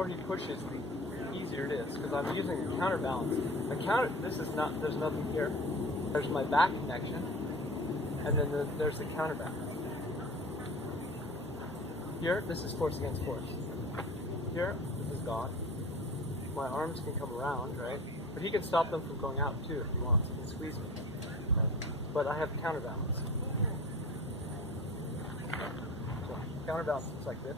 more he pushes, the easier it is, because I'm using a counterbalance. There's nothing here. There's my back connection, and then there's the counterbalance. Here, this is force against force. Here, this is God. My arms can come around, right? But he can stop them from going out too if he wants. He can squeeze me. Right? But I have counterbalance. So, counterbalance looks like this.